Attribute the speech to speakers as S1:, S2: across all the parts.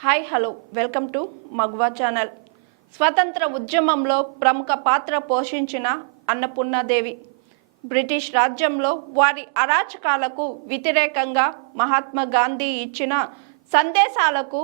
S1: Hi hello welcome to మగ్వా channel స్వతంత్ర ఉద్యమంలో ప్రముఖ పాత్ర పోషించిన అన్నపూర్ణాదేవి బ్రిటిష్ రాజ్యంలో వారి అరాచకాలకు వ్యతిరేకంగా మహాత్మా గాంధీ ఇచ్చిన సందేశాలకు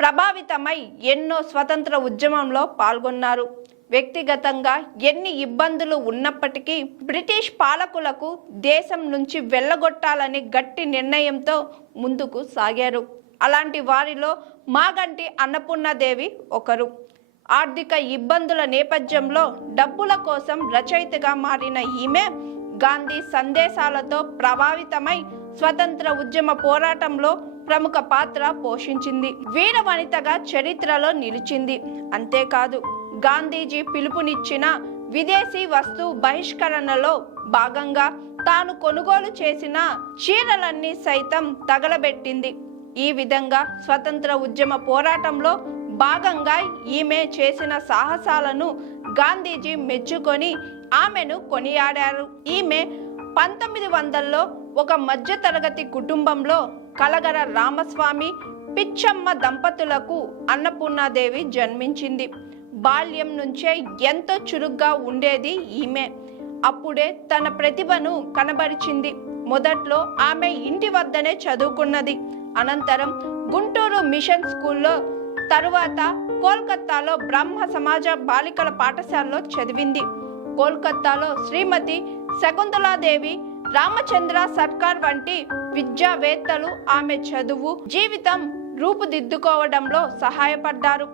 S1: ప్రభావితమై ఎన్నో స్వతంత్ర ఉద్యమంలో పాల్గొన్నారు వ్యక్తిగతంగా ఎన్ని ఇబ్బందులు ఉన్నప్పటికీ బ్రిటిష్ పాలకులకు దేశం నుంచి వెళ్ళగొట్టాలని గట్టి నిర్ణయంతో ముందుకు సాగారు అలాంటి వారిలో మాగంటి అన్నపూర్ణాదేవి ఒకరు. ఆర్థిక ఇబ్బందుల నేపథ్యంలో డబ్బుల కోసం రచయితగా మారిన ఈమె గాంధీ సందేశాలతో ప్రభావితమై స్వతంత్ర ఉద్యమ పోరాటంలో ప్రముఖ పాత్ర పోషించింది. వీర వనితగా చరిత్రలో నిలిచింది. అంతేకాదు గాంధీజీ పిలుపునిచ్చిన విదేశీ వస్తు బహిష్కరణలో భాగంగా తాను కొనుగోలు చేసిన చీరలన్నీ సైతం తగలబెట్టింది. ఈ విధంగా స్వతంత్ర ఉద్యమ పోరాటంలో భాగంగా ఈమె చేసిన సాహసాలను గాంధీజీ మెచ్చుకొని ఆమెను కొనియాడారు. ఈమె పంతొమ్మిది వందల్లో ఒక మధ్యతరగతి కుటుంబంలో కలగర రామస్వామి పిచ్చమ్మ దంపతులకు అన్నపూర్ణాదేవి జన్మించింది. బాల్యం నుంచే ఎంతో చురుగ్గా ఉండేది ఈమె. అప్పుడే తన ప్రతిభను కనబరిచింది. మొదట్లో ఆమె ఇంటి వద్దనే చదువుకున్నది. అనంతరం గుంటూరు మిషన్ స్కూల్లో తరువాత కోల్కత్తాలో బ్రహ్మ సమాజ బాలికల పాఠశాలలో చదివింది. కోల్కత్తాలో శ్రీమతి శకుంతలాదేవి రామచంద్ర సర్కార్ వంటి విద్యావేత్తలు ఆమె చదువు జీవితం రూపుదిద్దుకోవడంలో సహాయపడ్డారు.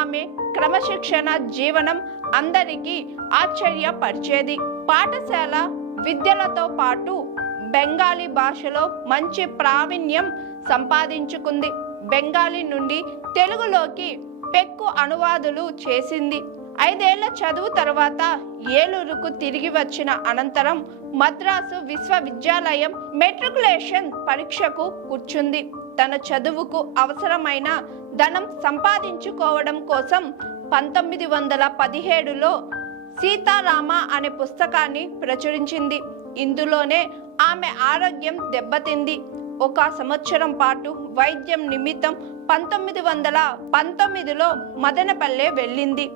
S1: ఆమె క్రమశిక్షణ జీవనం అందరికీ ఆశ్చర్యపరిచేది. పాఠశాల విద్యలతో పాటు బెంగాలీ భాషలో మంచి ప్రావీణ్యం సంపాదించుకుంది. బెంగాలీ నుండి తెలుగులోకి పెక్కు అనువాదులు చేసింది. ఐదేళ్ళ చదువు తర్వాత ఏలూరుకు తిరిగి వచ్చిన అనంతరం మద్రాసు విశ్వవిద్యాలయం మెట్రికులేషన్ పరీక్షకు కూర్చుంది. తన చదువుకు అవసరమైన ధనం సంపాదించుకోవడం కోసం పంతొమ్మిది వందల పదిహేడులో సీతారామ అనే పుస్తకాన్ని ప్రచురించింది. ఇందులోనే ఆమె ఆరోగ్యం దెబ్బతింది. ఒక సంవత్సరం పాటు వైద్యం నిమిత్తం పంతొమ్మిది వందల పంతొమ్మిదిలో మదనపల్లె వెళ్ళింది.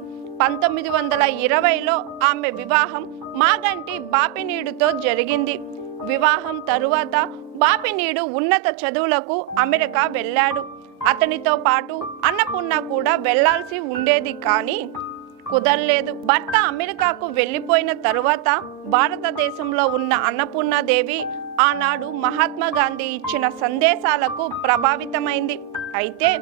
S1: పంతొమ్మిది వందల ఇరవైలో ఆమె వివాహం మాగంటి బాపినీడుతో జరిగింది. వివాహం తరువాత బాపినీడు ఉన్నత చదువులకు అమెరికా వెళ్ళాడు. అతనితో పాటు అన్నపూర్ణ కూడా వెళ్ళాల్సి ఉండేది కానీ కుదరలేదు. భర్త అమెరికాకు వెళ్ళిపోయిన తరువాత భారతదేశంలో ఉన్న అన్నపూర్ణాదేవి ఆనాడు మహాత్మా గాంధీ ఇచ్చిన సందేశాలకు ప్రభావితమైంది. అయితే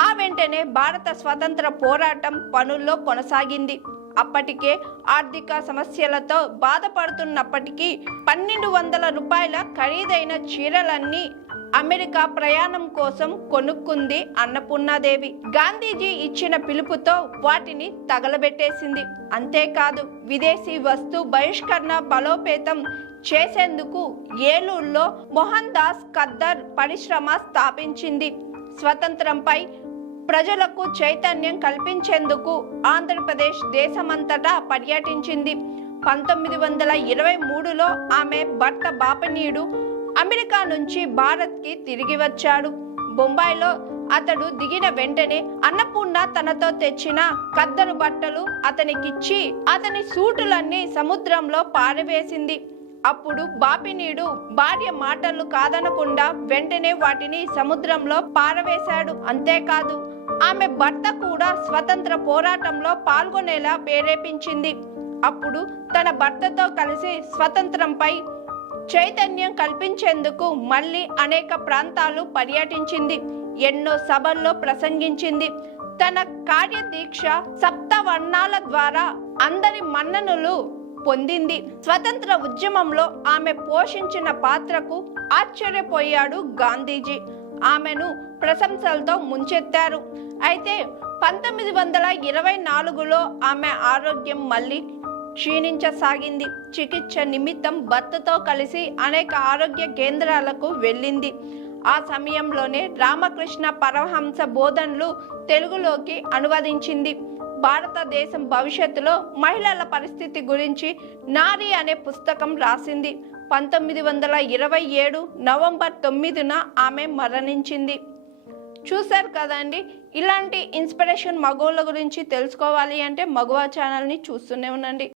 S1: ఆ వెంటనే భారత స్వతంత్ర పోరాటం పనుల్లో కొనసాగింది. అప్పటికే ఆర్థిక సమస్యలతో బాధపడుతున్నప్పటికీ పన్నెండు వందల రూపాయల ఖరీదైన చీరలన్నీ అమెరికా ప్రయాణం కోసం కొనుక్కుంది అన్నపూర్ణాదేవి. గాంధీజీ ఇచ్చిన పిలుపుతో వాటిని తగలబెట్టేసింది. అంతేకాదు విదేశీ వస్తు బహిష్కరణ బలోపేతం చేసేందుకు ఏలూరులో మోహన్ దాస్ ఖద్దర్ పరిశ్రమ స్థాపించింది. స్వతంత్రంపై ప్రజలకు చైతన్యం కల్పించేందుకు ఆంధ్రప్రదేశ్ దేశమంతటా పర్యటించింది. పంతొమ్మిది వందల ఇరవై మూడులో ఆమె భర్త బాపనీయుడు అమెరికా నుంచి భారత్కి తిరిగి వచ్చాడు. బొంబాయిలో అతడు దిగిన వెంటనే అన్నపూర్ణ తనతో తెచ్చిన కద్దరు బట్టలు అతనికిచ్చి అతని సూటులన్నీ సముద్రంలో పారవేసింది. అప్పుడు బాపినీడు భార్య మాటలు కాదనకుండా వెంటనే వాటిని సముద్రంలో పారవేశాడు. అంతేకాదు ఆమె భర్త కూడా స్వతంత్ర పోరాటంలో పాల్గొనేలా ప్రేరేపించింది. అప్పుడు తన భర్తతో కలిసి స్వతంత్రంపై చైతన్యం కల్పించేందుకు మళ్ళీ అనేక ప్రాంతాలు పర్యటించింది. ఎన్నో సభల్లో ప్రసంగించింది. తన కార్యదీక్ష సప్త వర్ణాల ద్వారా అందరి మన్ననలు పొందింది. స్వతంత్ర ఉద్యమంలో ఆమె పోషించిన పాత్రకు ఆశ్చర్యపోయాడు గాంధీజీ. ఆమెను ప్రశంసలతో ముంచెత్తారు. అయితే పంతొమ్మిది వందల ఇరవై నాలుగులో ఆమె ఆరోగ్యం మళ్ళీ క్షీణించసాగింది. చికిత్స నిమిత్తం భర్తతో కలిసి అనేక ఆరోగ్య కేంద్రాలకు వెళ్ళింది. ఆ సమయంలోనే రామకృష్ణ పరమహంస బోధనలు తెలుగులోకి అనువదించింది. భారతదేశం భవిష్యత్తులో మహిళల పరిస్థితి గురించి నారి అనే పుస్తకం రాసింది. పంతొమ్మిది వందల ఇరవై ఏడు నవంబర్ తొమ్మిదిన ఆమె మరణించింది. చూశారు కదండి ఇలాంటి ఇన్స్పిరేషన్ మగవాళ్ళ గురించి తెలుసుకోవాలి అంటే మగువా ఛానల్ని చూస్తూనే ఉండండి.